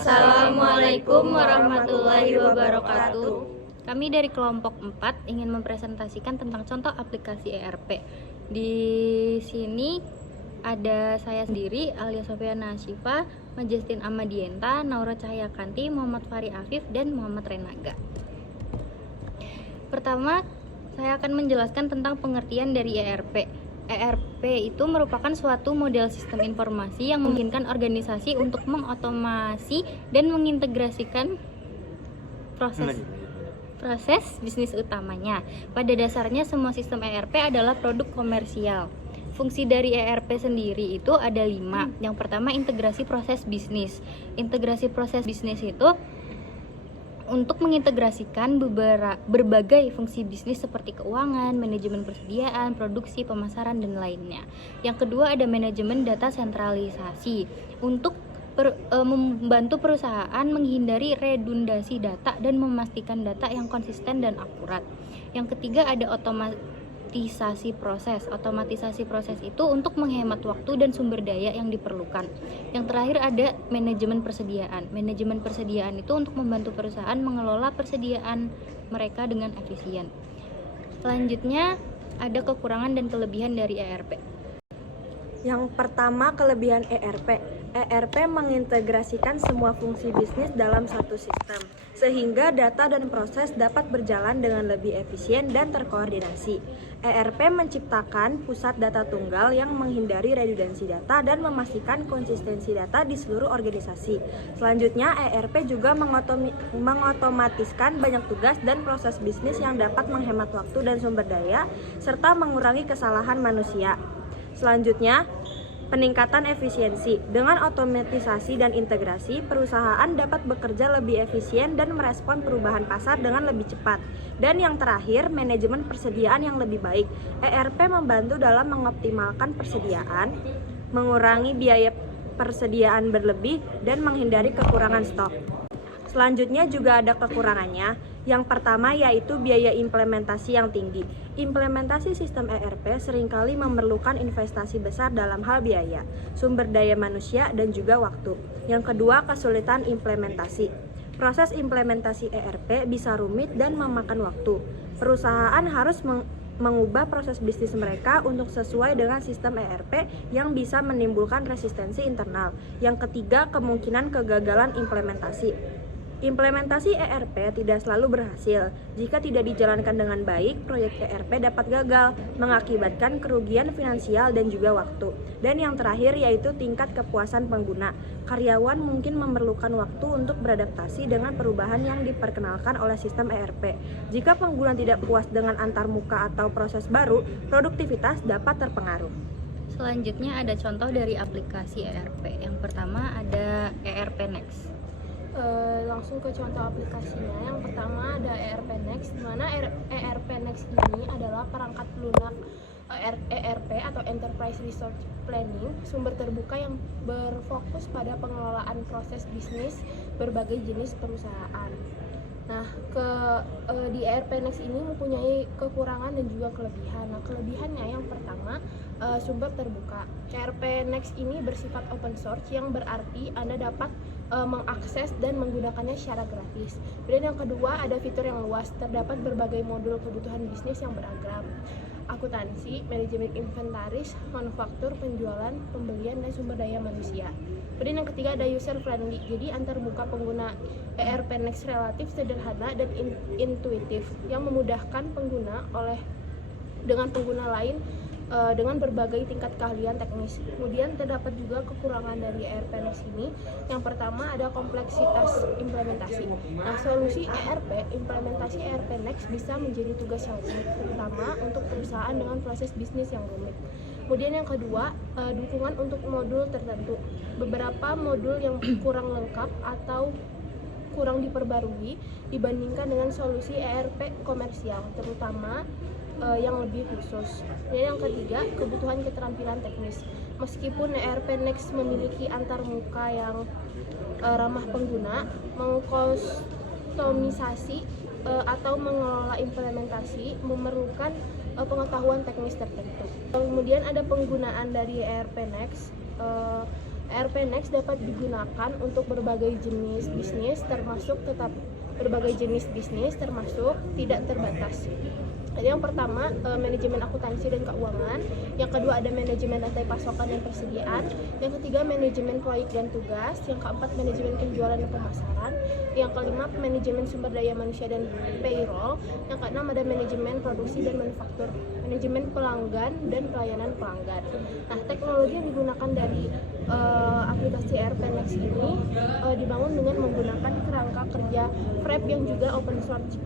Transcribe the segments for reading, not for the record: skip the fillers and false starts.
Assalamualaikum warahmatullahi wabarakatuh. Kami dari kelompok 4 ingin mempresentasikan tentang contoh aplikasi ERP. Di sini ada saya sendiri, Alia Sofiana Asyifa, Majestin Amadienta, Naura Cahyakanti, Muhammad Fahri Afif, dan Muhammad Renaga. Pertama, saya akan menjelaskan tentang pengertian dari ERP. ERP itu merupakan suatu model sistem informasi yang memungkinkan organisasi untuk mengotomasi dan mengintegrasikan proses bisnis utamanya. Pada dasarnya semua sistem ERP adalah produk komersial. Fungsi dari ERP sendiri itu ada 5. Yang pertama, integrasi proses bisnis. Integrasi proses bisnis itu untuk mengintegrasikan berbagai fungsi bisnis seperti keuangan, manajemen persediaan, produksi, pemasaran, dan lainnya. Yang kedua, ada manajemen data sentralisasi untuk membantu perusahaan menghindari redundasi data dan memastikan data yang konsisten dan akurat. Yang ketiga, ada otomatisasi proses. Otomatisasi proses itu untuk menghemat waktu dan sumber daya yang diperlukan. Yang terakhir, ada manajemen persediaan. Manajemen persediaan itu untuk membantu perusahaan mengelola persediaan mereka dengan efisien. Selanjutnya, ada kekurangan dan kelebihan dari ERP. Yang pertama, kelebihan ERP. ERP mengintegrasikan semua fungsi bisnis dalam satu sistem, sehingga data dan proses dapat berjalan dengan lebih efisien dan terkoordinasi. ERP menciptakan pusat data tunggal yang menghindari redundansi data dan memastikan konsistensi data di seluruh organisasi. Selanjutnya, ERP juga mengotomatiskan banyak tugas dan proses bisnis yang dapat menghemat waktu dan sumber daya, serta mengurangi kesalahan manusia. Selanjutnya, peningkatan efisiensi. Dengan otomatisasi dan integrasi, perusahaan dapat bekerja lebih efisien dan merespon perubahan pasar dengan lebih cepat. Dan yang terakhir, manajemen persediaan yang lebih baik. ERP membantu dalam mengoptimalkan persediaan, mengurangi biaya persediaan berlebih, dan menghindari kekurangan stok. Selanjutnya juga ada kekurangannya. Yang pertama yaitu biaya implementasi yang tinggi. Implementasi sistem ERP seringkali memerlukan investasi besar dalam hal biaya, sumber daya manusia, dan juga waktu. Yang kedua, kesulitan implementasi. Proses implementasi ERP bisa rumit dan memakan waktu. Perusahaan harus mengubah proses bisnis mereka untuk sesuai dengan sistem ERP yang bisa menimbulkan resistensi internal. Yang ketiga, kemungkinan kegagalan implementasi. Implementasi ERP tidak selalu berhasil. Jika tidak dijalankan dengan baik, proyek ERP dapat gagal, mengakibatkan kerugian finansial dan juga waktu. Dan yang terakhir yaitu tingkat kepuasan pengguna. Karyawan mungkin memerlukan waktu untuk beradaptasi dengan perubahan yang diperkenalkan oleh sistem ERP. Jika pengguna tidak puas dengan antarmuka atau proses baru, produktivitas dapat terpengaruh. Selanjutnya ada contoh dari aplikasi ERP. Yang pertama ada ERP Next. Langsung ke contoh aplikasinya. Yang pertama ada ERP Next, di mana ERP Next ini adalah perangkat lunak ERP atau Enterprise Resource Planning, sumber terbuka yang berfokus pada pengelolaan proses bisnis berbagai jenis perusahaan. Nah, di ERP Next ini mempunyai kekurangan dan juga kelebihan. Nah, kelebihannya yang pertama, sumber terbuka. ERP Next ini bersifat open source, yang berarti Anda dapat mengakses dan menggunakannya secara gratis. Kemudian yang kedua, ada fitur yang luas, terdapat berbagai modul kebutuhan bisnis yang beragam. Akuntansi, manajemen inventaris, manufaktur, penjualan, pembelian, dan sumber daya manusia. Kemudian yang ketiga ada user friendly, jadi antarmuka pengguna ERP Next relatif sederhana dan intuitif, yang memudahkan pengguna dengan pengguna lain dengan berbagai tingkat keahlian teknis. Kemudian terdapat juga kekurangan dari ERP Next ini. Yang pertama ada kompleksitas implementasi. Nah, solusi implementasi ERP Next bisa menjadi tugas yang rumit, terutama untuk perusahaan dengan proses bisnis yang rumit. Kemudian yang kedua, dukungan untuk modul tertentu. Beberapa modul yang kurang lengkap atau kurang diperbarui dibandingkan dengan solusi ERP komersial, terutama yang lebih khusus. Dan yang ketiga, kebutuhan keterampilan teknis. Meskipun ERP Next memiliki antarmuka yang ramah pengguna, mengkustomisasi atau mengelola implementasi memerlukan pengetahuan teknis tertentu. Kemudian ada penggunaan dari ERP Next. ERP Next dapat digunakan untuk berbagai jenis bisnis termasuk tidak terbatas. Jadi yang pertama manajemen akuntansi dan keuangan, yang kedua ada manajemen rantai pasokan dan persediaan, yang ketiga manajemen proyek dan tugas, yang keempat manajemen penjualan dan pemasaran, yang kelima manajemen sumber daya manusia dan payroll, yang keenam ada manajemen produksi dan manufaktur, manajemen pelanggan dan pelayanan pelanggan. Nah, teknologi yang digunakan dari aplikasi ERP Next ini dibangun dengan menggunakan kerangka kerja Wrap yang juga open source.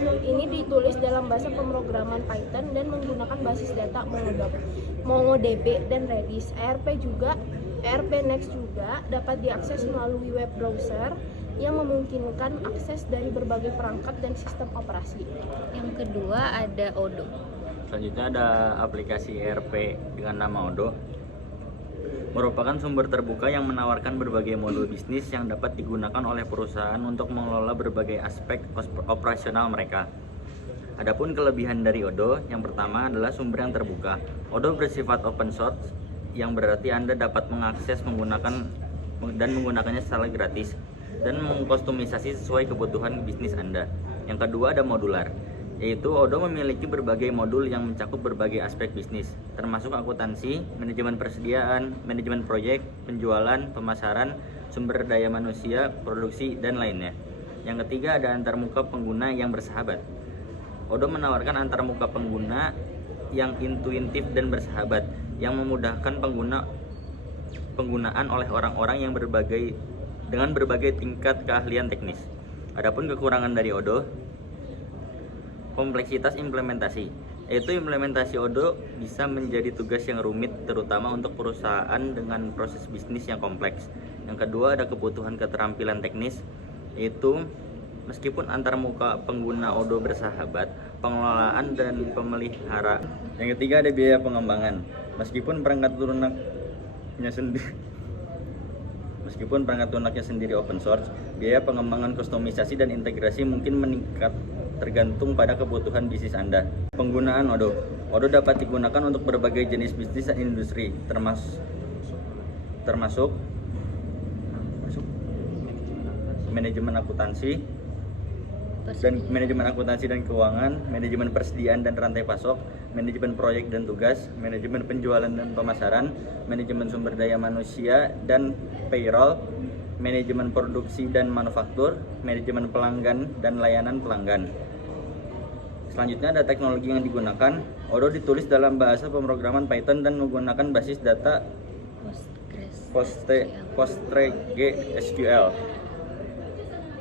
Ini ditulis dalam bahasa pemrograman Python dan menggunakan basis data MongoDB dan Redis. ERP Next juga dapat diakses melalui web browser yang memungkinkan akses dari berbagai perangkat dan sistem operasi. Yang kedua ada Odoo. Selanjutnya ada aplikasi ERP dengan nama Odoo. Merupakan sumber terbuka yang menawarkan berbagai modul bisnis yang dapat digunakan oleh perusahaan untuk mengelola berbagai aspek operasional mereka. Adapun kelebihan dari Odoo, yang pertama adalah sumber yang terbuka. Odoo bersifat open source, yang berarti Anda dapat mengakses menggunakannya secara gratis dan mengkustomisasi sesuai kebutuhan bisnis Anda. Yang kedua ada modular, yaitu Odoo memiliki berbagai modul yang mencakup berbagai aspek bisnis, termasuk akuntansi, manajemen persediaan, manajemen proyek, penjualan, pemasaran, sumber daya manusia, produksi, dan lainnya. Yang ketiga ada antarmuka pengguna yang bersahabat. Odoo menawarkan antarmuka pengguna yang intuitif dan bersahabat, yang memudahkan penggunaan oleh orang-orang yang dengan berbagai tingkat keahlian teknis. Adapun kekurangan dari Odoo, kompleksitas implementasi, yaitu implementasi Odoo bisa menjadi tugas yang rumit terutama untuk perusahaan dengan proses bisnis yang kompleks. Yang kedua ada kebutuhan keterampilan teknis, yaitu meskipun antarmuka pengguna Odoo bersahabat, pengelolaan dan pemeliharaan. Yang ketiga ada biaya pengembangan. Meskipun perangkat lunaknya sendiri open source, biaya pengembangan kustomisasi dan integrasi mungkin meningkat tergantung pada kebutuhan bisnis Anda. Penggunaan Odoo. Odoo dapat digunakan untuk berbagai jenis bisnis dan industri, termasuk manajemen akuntansi dan keuangan, manajemen persediaan dan rantai pasok, manajemen proyek dan tugas, manajemen penjualan dan pemasaran, manajemen sumber daya manusia dan payroll, manajemen produksi dan manufaktur, manajemen pelanggan dan layanan pelanggan. Selanjutnya ada teknologi yang digunakan. Odoo ditulis dalam bahasa pemrograman Python dan menggunakan basis data PostgreSQL.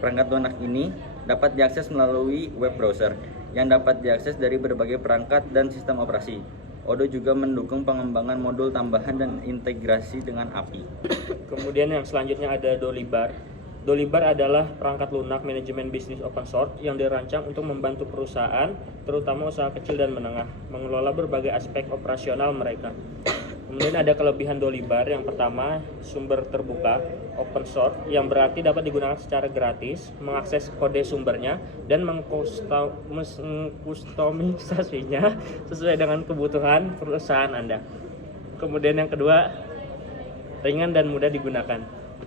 Perangkat lunak ini dapat diakses melalui web browser yang dapat diakses dari berbagai perangkat dan sistem operasi. Odoo juga mendukung pengembangan modul tambahan dan integrasi dengan API. Kemudian yang selanjutnya ada Dolibar. Dolibar adalah perangkat lunak manajemen bisnis open source yang dirancang untuk membantu perusahaan, terutama usaha kecil dan menengah, mengelola berbagai aspek operasional mereka. Kemudian ada kelebihan Dolibar. Yang pertama, sumber terbuka, open source, yang berarti dapat digunakan secara gratis, mengakses kode sumbernya, dan mengkustomisasinya sesuai dengan kebutuhan perusahaan Anda. Kemudian yang kedua, ringan dan mudah digunakan.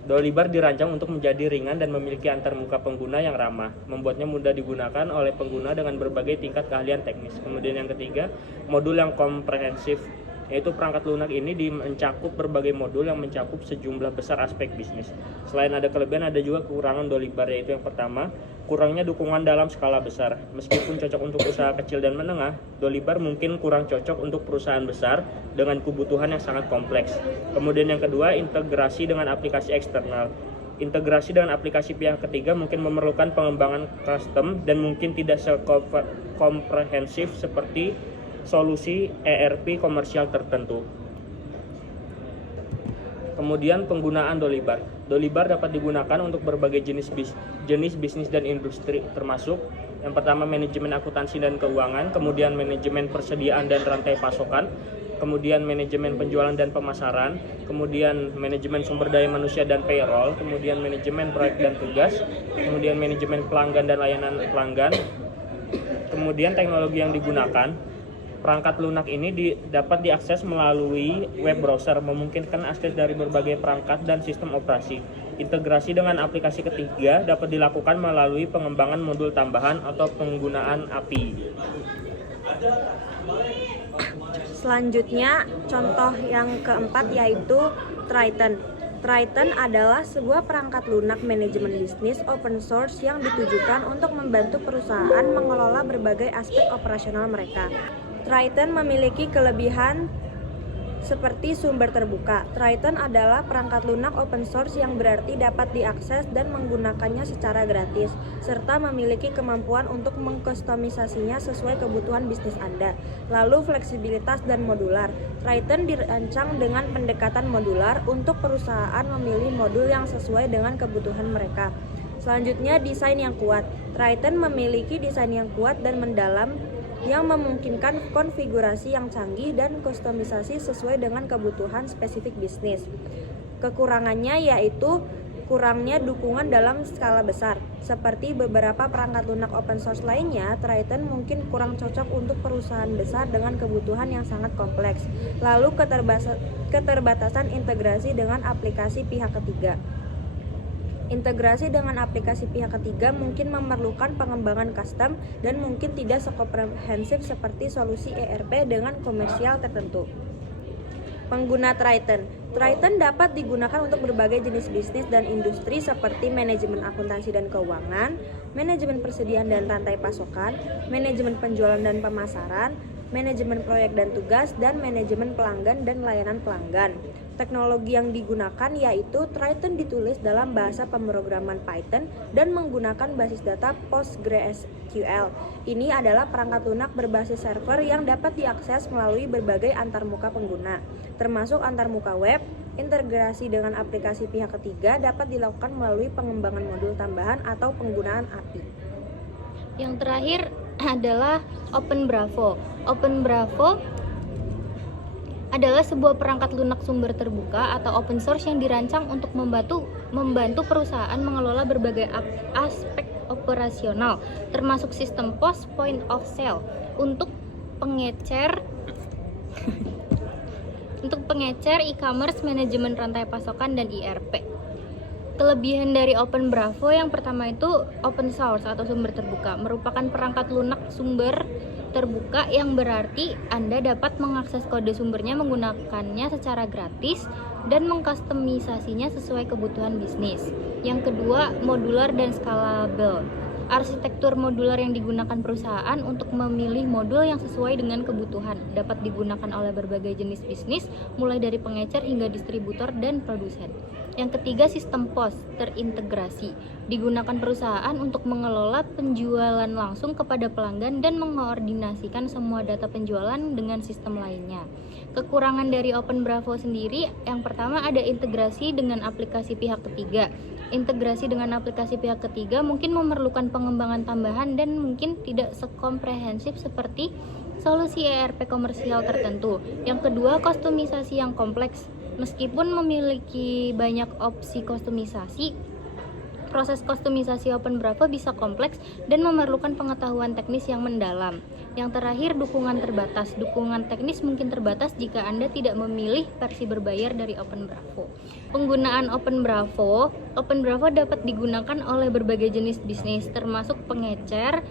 Dolibar dirancang untuk menjadi ringan dan memiliki antarmuka pengguna yang ramah, membuatnya mudah digunakan oleh pengguna dengan berbagai tingkat keahlian teknis. Kemudian yang ketiga, modul yang komprehensif, yaitu perangkat lunak ini mencakup berbagai modul yang mencakup sejumlah besar aspek bisnis. Selain ada kelebihan, ada juga kekurangan Dolibar, yaitu yang pertama, kurangnya dukungan dalam skala besar. Meskipun cocok untuk usaha kecil dan menengah, Dolibar mungkin kurang cocok untuk perusahaan besar dengan kebutuhan yang sangat kompleks. Kemudian yang kedua, integrasi dengan aplikasi eksternal. Integrasi dengan aplikasi pihak ketiga mungkin memerlukan pengembangan custom dan mungkin tidak komprehensif seperti solusi ERP komersial tertentu. Kemudian penggunaan Dolibar. Dolibar dapat digunakan untuk berbagai jenis bisnis dan industri, termasuk yang pertama manajemen akuntansi dan keuangan, kemudian manajemen persediaan dan rantai pasokan, kemudian manajemen penjualan dan pemasaran, kemudian manajemen sumber daya manusia dan payroll, kemudian manajemen proyek dan tugas, kemudian manajemen pelanggan dan layanan pelanggan. Kemudian teknologi yang digunakan. Perangkat lunak ini dapat diakses melalui web browser, memungkinkan akses dari berbagai perangkat dan sistem operasi. Integrasi dengan aplikasi ketiga dapat dilakukan melalui pengembangan modul tambahan atau penggunaan API. Selanjutnya, contoh yang keempat yaitu Triton. Triton adalah sebuah perangkat lunak manajemen bisnis open source yang ditujukan untuk membantu perusahaan mengelola berbagai aspek operasional mereka. Triton memiliki kelebihan seperti sumber terbuka. Triton adalah perangkat lunak open source yang berarti dapat diakses dan menggunakannya secara gratis, serta memiliki kemampuan untuk mengkustomisasinya sesuai kebutuhan bisnis Anda. Lalu fleksibilitas dan modular. Triton dirancang dengan pendekatan modular untuk perusahaan memilih modul yang sesuai dengan kebutuhan mereka. Selanjutnya, desain yang kuat. Triton memiliki desain yang kuat dan mendalam yang memungkinkan konfigurasi yang canggih dan kustomisasi sesuai dengan kebutuhan spesifik bisnis. Kekurangannya yaitu kurangnya dukungan dalam skala besar. Seperti beberapa perangkat lunak open source lainnya, Triton mungkin kurang cocok untuk perusahaan besar dengan kebutuhan yang sangat kompleks. Lalu keterbatasan integrasi dengan aplikasi pihak ketiga. Integrasi dengan aplikasi pihak ketiga mungkin memerlukan pengembangan custom dan mungkin tidak sekomprehensif seperti solusi ERP dengan komersial tertentu. Pengguna Triton. Triton dapat digunakan untuk berbagai jenis bisnis dan industri seperti manajemen akuntansi dan keuangan, manajemen persediaan dan rantai pasokan, manajemen penjualan dan pemasaran, manajemen proyek dan tugas, dan manajemen pelanggan dan layanan pelanggan. Teknologi yang digunakan yaitu Triton ditulis dalam bahasa pemrograman Python dan menggunakan basis data PostgreSQL. Ini adalah perangkat lunak berbasis server yang dapat diakses melalui berbagai antarmuka pengguna, termasuk antarmuka web. Integrasi dengan aplikasi pihak ketiga dapat dilakukan melalui pengembangan modul tambahan atau penggunaan API. Yang terakhir adalah OpenBravo. OpenBravo adalah sebuah perangkat lunak sumber terbuka atau open source yang dirancang untuk membantu perusahaan mengelola berbagai aspek operasional, termasuk sistem POS point of sale untuk pengecer e-commerce, manajemen rantai pasokan, dan ERP. Kelebihan dari OpenBravo yang pertama itu open source atau sumber terbuka, merupakan perangkat lunak sumber terbuka yang berarti Anda dapat mengakses kode sumbernya menggunakannya secara gratis dan mengkustomisasinya sesuai kebutuhan bisnis. Yang kedua, modular dan scalable. Arsitektur modular yang digunakan perusahaan untuk memilih modul yang sesuai dengan kebutuhan dapat digunakan oleh berbagai jenis bisnis, mulai dari pengecer hingga distributor dan produsen. Yang ketiga, sistem POS terintegrasi. Digunakan perusahaan untuk mengelola penjualan langsung kepada pelanggan dan mengkoordinasikan semua data penjualan dengan sistem lainnya. Kekurangan dari OpenBravo sendiri, yang pertama ada integrasi dengan aplikasi pihak ketiga. Integrasi dengan aplikasi pihak ketiga mungkin memerlukan pengembangan tambahan dan mungkin tidak sekomprehensif seperti solusi ERP komersial tertentu. Yang kedua, kustomisasi yang kompleks. Meskipun memiliki banyak opsi kustomisasi, proses kustomisasi OpenBravo bisa kompleks dan memerlukan pengetahuan teknis yang mendalam. Yang terakhir, dukungan terbatas. Dukungan teknis mungkin terbatas jika Anda tidak memilih versi berbayar dari OpenBravo. Penggunaan OpenBravo dapat digunakan oleh berbagai jenis bisnis, termasuk pengecer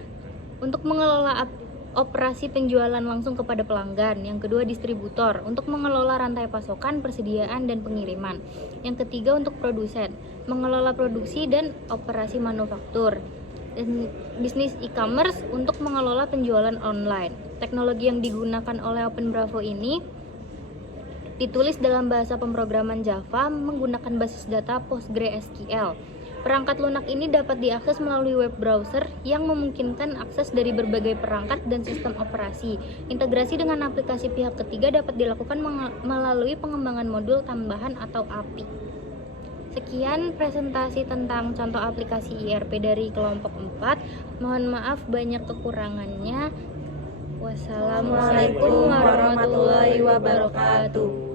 untuk mengelola operasi penjualan langsung kepada pelanggan. Yang kedua, distributor untuk mengelola rantai pasokan, persediaan, dan pengiriman. Yang ketiga, untuk produsen mengelola produksi dan operasi manufaktur. Dan bisnis e-commerce untuk mengelola penjualan online. Teknologi yang digunakan oleh OpenBravo ini ditulis dalam bahasa pemrograman Java menggunakan basis data PostgreSQL. Perangkat lunak ini dapat diakses melalui web browser yang memungkinkan akses dari berbagai perangkat dan sistem operasi. Integrasi dengan aplikasi pihak ketiga dapat dilakukan melalui pengembangan modul tambahan atau API. Sekian presentasi tentang contoh aplikasi ERP dari kelompok 4. Mohon maaf banyak kekurangannya. Wassalamualaikum warahmatullahi wabarakatuh.